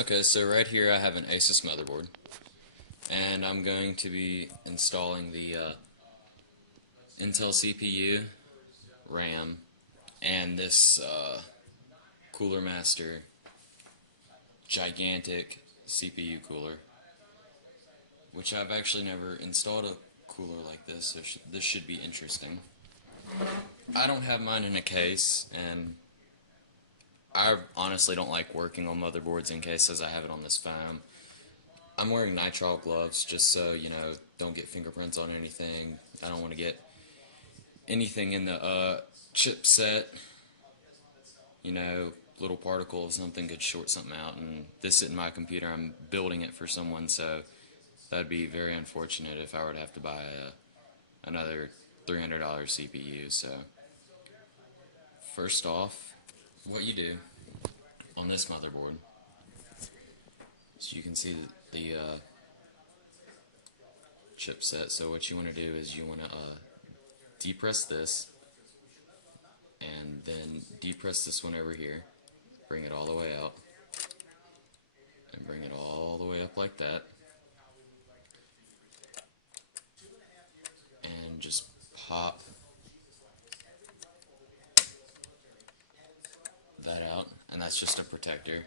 Okay, so right here I have an Asus motherboard, and I'm going to be installing the Intel CPU, RAM, and this Cooler Master gigantic CPU cooler, which I've actually never installed a cooler like this, so this should be interesting. I don't have mine in a case, and I honestly don't like working on motherboards in cases. I have it on this foam. I'm wearing nitrile gloves just so, don't get fingerprints on anything. I don't want to get anything in the chipset, little particle of something could short something out. And this isn't my computer. I'm building it for someone, so that'd be very unfortunate if I were to have to buy another $300 CPU. So first off, what you do on this motherboard, so you can see the chipset. So what you want to do is you want to depress this, and then depress this one over here, bring it all the way out, and bring it all the way up like that, and just pop that out, and that's just a protector.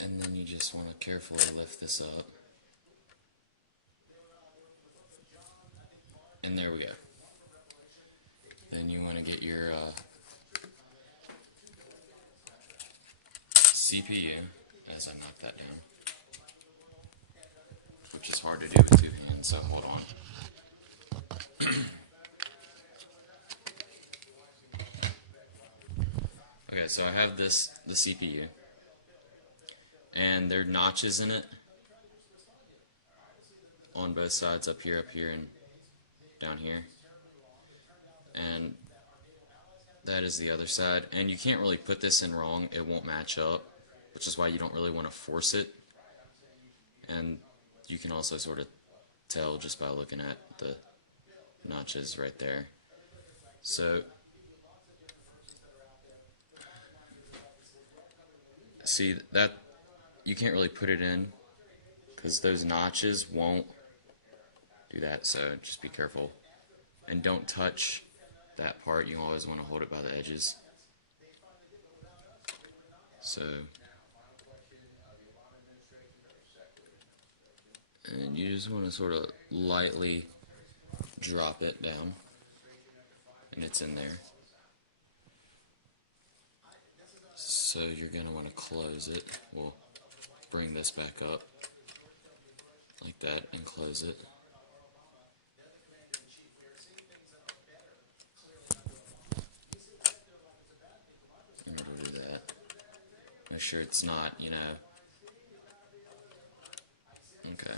And then you just want to carefully lift this up, and there we go. Then you want to get your CPU, as I knock that down, which is hard to do with two hands, so hold on. Okay, so I have the CPU, and there are notches in it on both sides, up here, and down here. And that is the other side. And you can't really put this in wrong, it won't match up, which is why you don't really want to force it. And you can also sort of tell just by looking at the notches right there. So see that you can't really put it in because those notches won't do that, so just be careful and don't touch that part. You always want to hold it by the edges. So, and you just want to sort of lightly drop it down, and it's in there. So you're going to want to close it. We'll bring this back up like that and close it. In order to do that, make sure it's not, okay.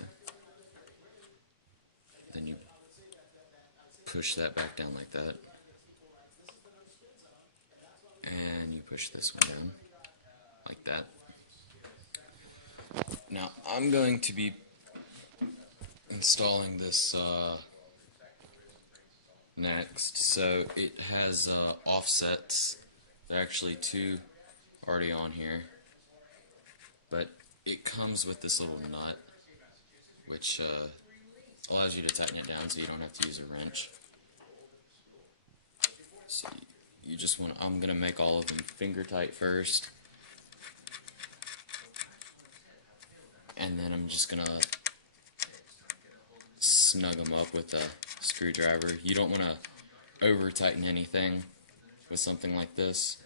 Then you push that back down like that. And you push this one down like that. Now I'm going to be installing this next. So it has offsets. There are actually two already on here, but it comes with this little nut which allows you to tighten it down so you don't have to use a wrench. So you just want, I'm going to make all of them finger tight first, and then I'm just going to snug them up with a screwdriver. You don't want to over tighten anything with something like this.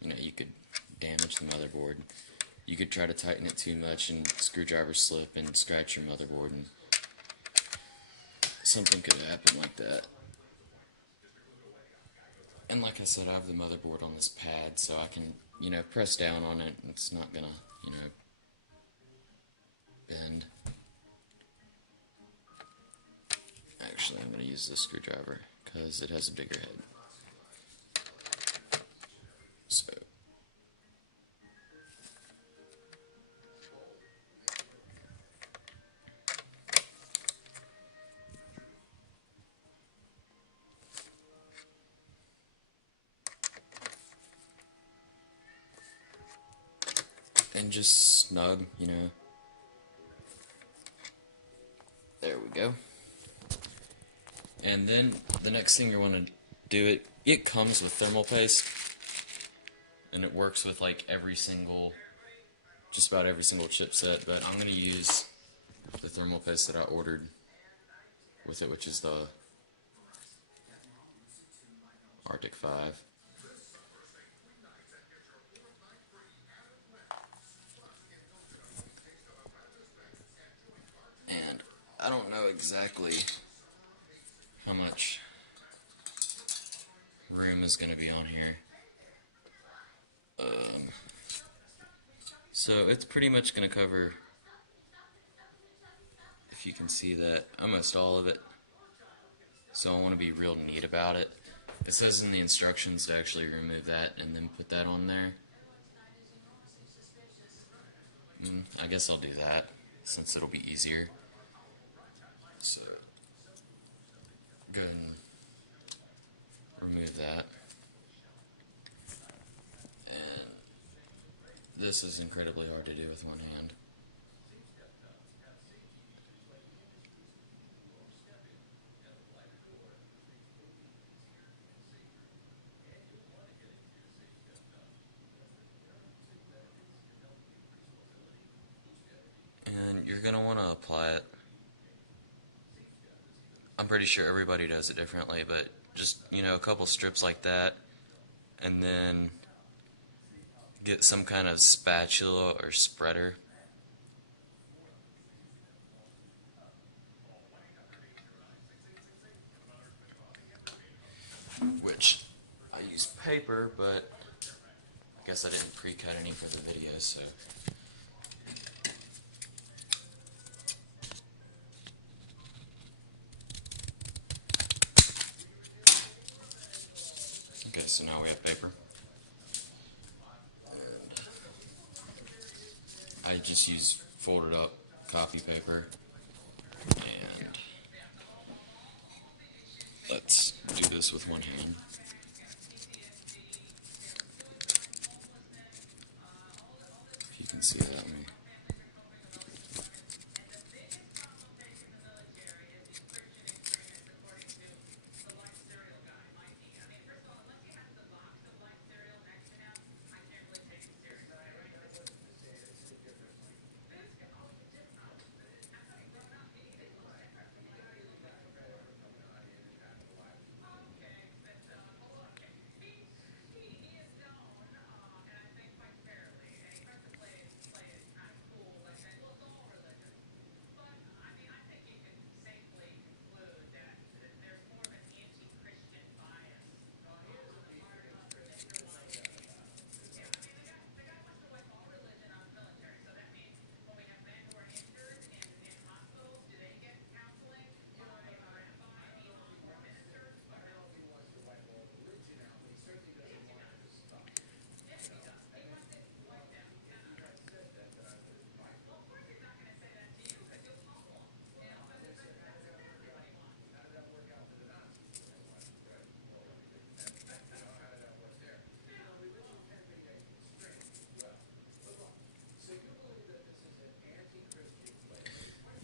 You could damage the motherboard. You could try to tighten it too much and screwdriver slip and scratch your motherboard, and something could happen like that. And like I said, I have the motherboard on this pad, so I can, press down on it and it's not gonna, bend. Actually, I'm gonna use this screwdriver because it has a bigger head. So and just snug, you know. There we go. And then the next thing you want to do, it comes with thermal paste, and it works with like just about every single chipset, but I'm going to use the thermal paste that I ordered with it, which is the Arctic 5. And I don't know exactly how much room is going to be on here. So it's pretty much going to cover, if you can see that, almost all of it. So I want to be real neat about it. It says in the instructions to actually remove that and then put that on there. I guess I'll do that since it'll be easier. So go ahead and remove that. And this is incredibly hard to do with one hand. And you're going to want to apply it. I'm pretty sure everybody does it differently, but just, you know, a couple strips like that, and then get some kind of spatula or spreader. Which I use paper, but I guess I didn't pre-cut any for the video, so. Okay, so now we have paper. And I just use folded up copy paper. And let's do this with one hand. If you can see that.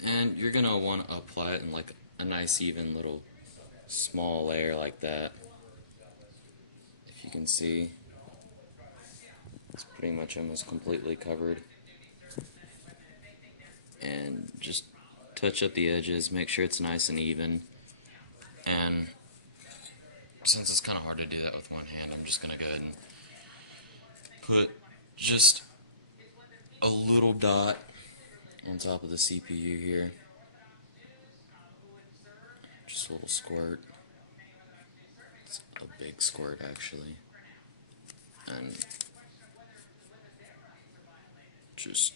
And you're gonna want to apply it in like a nice even little small layer like that. If you can see, it's pretty much almost completely covered. And just touch up the edges, make sure it's nice and even. And since it's kind of hard to do that with one hand, I'm just gonna go ahead and put just a little dot on top of the CPU here. Just a little squirt. It's a big squirt actually. And just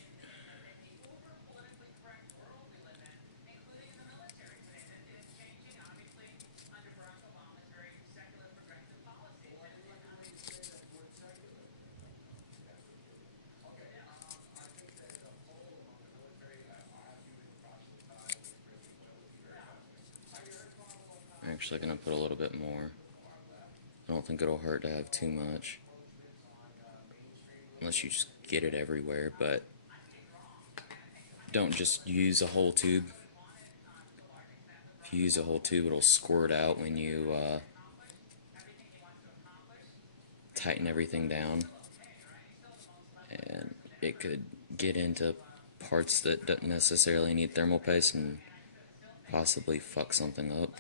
I'm actually gonna put a little bit more. I don't think it'll hurt to have too much. unless you just get it everywhere, but don't just use a whole tube. If you use a whole tube, it'll squirt out when you tighten everything down, and it could get into parts that don't necessarily need thermal paste and possibly fuck something up.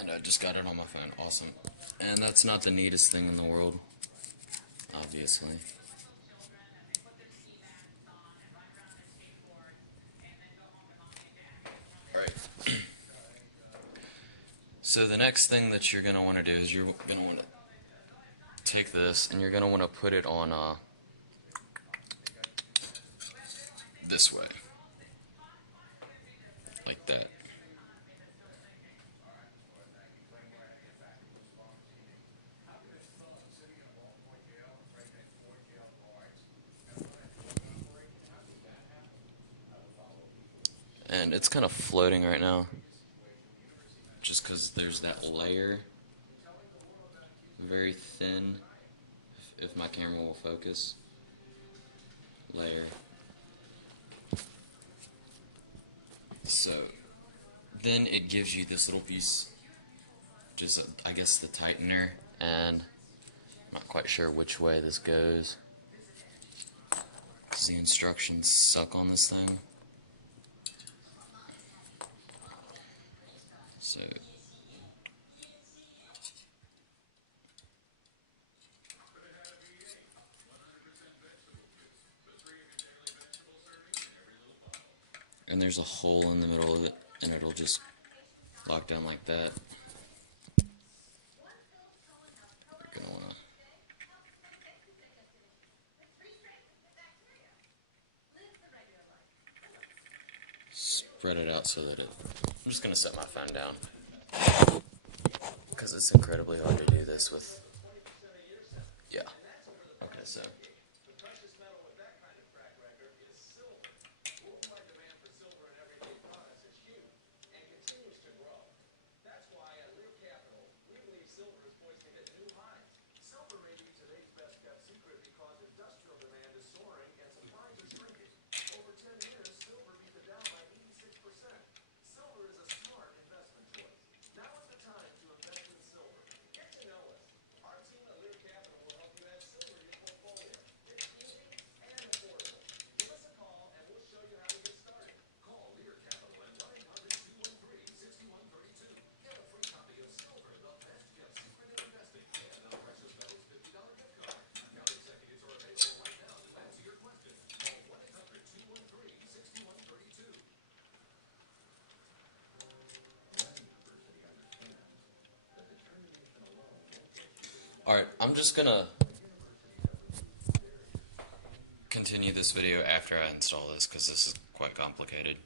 And I just got it on my phone. Awesome. And that's not the neatest thing in the world, obviously. Alright. So the next thing that you're going to want to do is you're going to want to take this and you're going to want to put it on this way. Like that. And it's kind of floating right now, just because there's that layer, very thin, if my camera will focus, layer. So then it gives you this little piece, just I guess the tightener, and I'm not quite sure which way this goes, because the instructions suck on this thing. So and there's a hole in the middle of it, and it'll just lock down like that. You're gonna wanna spread it out so that I'm just gonna set my phone down, because it's incredibly hard to do this with. Yeah. Okay, so. Alright, I'm just gonna continue this video after I install this, because this is quite complicated.